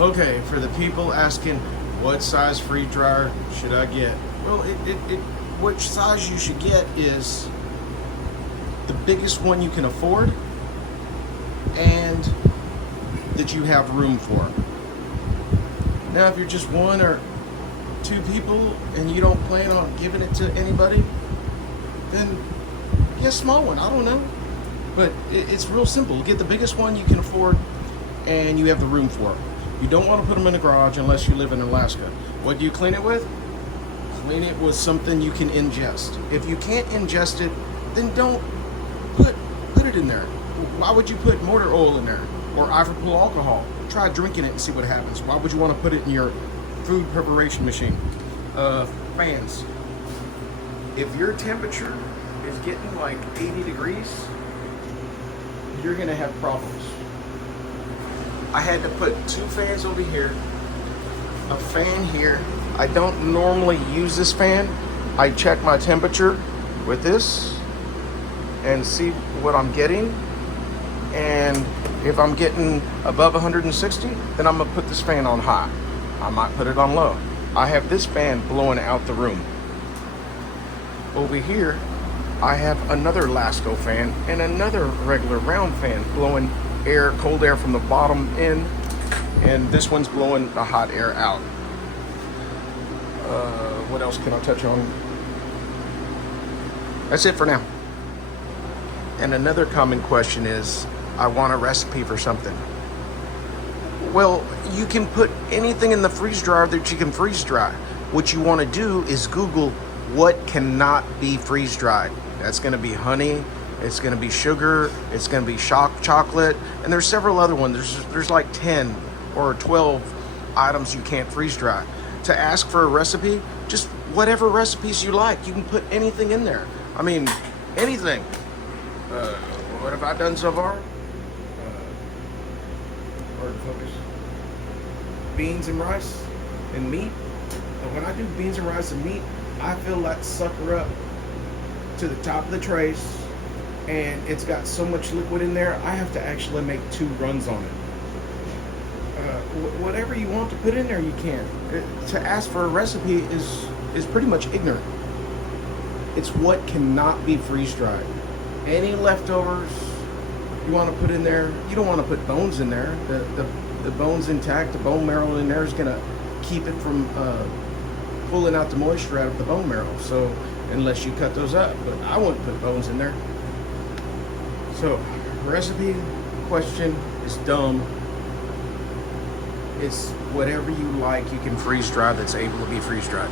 Okay, for the people asking what size freeze dryer should I get? Well, which size you should get is the biggest one you can afford and that you have room for. Now, if you're just one or two people and you don't plan on giving it to anybody, then get a small one. I don't know. But it's real simple. Get the biggest one you can afford and you have the room for it. You don't want to put them in the garage unless you live in Alaska. What do you clean it with? Clean it with something you can ingest. If you can't ingest it, then don't put it in there. Why would you put motor oil in there or isopropyl alcohol? Try drinking it and see what happens. Why would you want to put it in your food preparation machine? Fans. If your temperature is getting like 80 degrees, you're gonna have problems. I had to put two fans over here, a fan here. I don't normally use this fan. I check my temperature with this and see what I'm getting. And if I'm getting above 160, then I'm gonna put this fan on high. I might put it on low. I have this fan blowing out the room. Over here, I have another Lasco fan and another regular round fan blowing air, cold air from the bottom in, and this one's blowing the hot air out. What else can I touch on? That's it for now. And another common question is, I want a recipe for something. Well, you can put anything in the freeze dryer that you can freeze dry. What you want to do is Google what cannot be freeze dried. That's going to be honey, it's going to be sugar, it's going to be chocolate, and there's several other ones. There's like 10 or 12 items you can't freeze dry. To ask for a recipe, just whatever recipes you like. You can put anything in there. I mean, anything. What have I done so far? Hard to focus. Beans and rice and meat. And when I do beans and rice and meat, I fill that sucker up to the top of the trays, and it's got so much liquid in there, I have to actually make 2 runs on it. Whatever you want to put in there, you can. To ask for a recipe is pretty much ignorant. It's what cannot be freeze dried. Any leftovers you want to put in there, you don't want to put bones in there. The bone's intact, the bone marrow in there is going to keep it from pulling out the moisture out of the bone marrow. So unless you cut those up, but I wouldn't put bones in there. So recipe question is dumb. It's whatever you like you can freeze dry that's able to be freeze dried.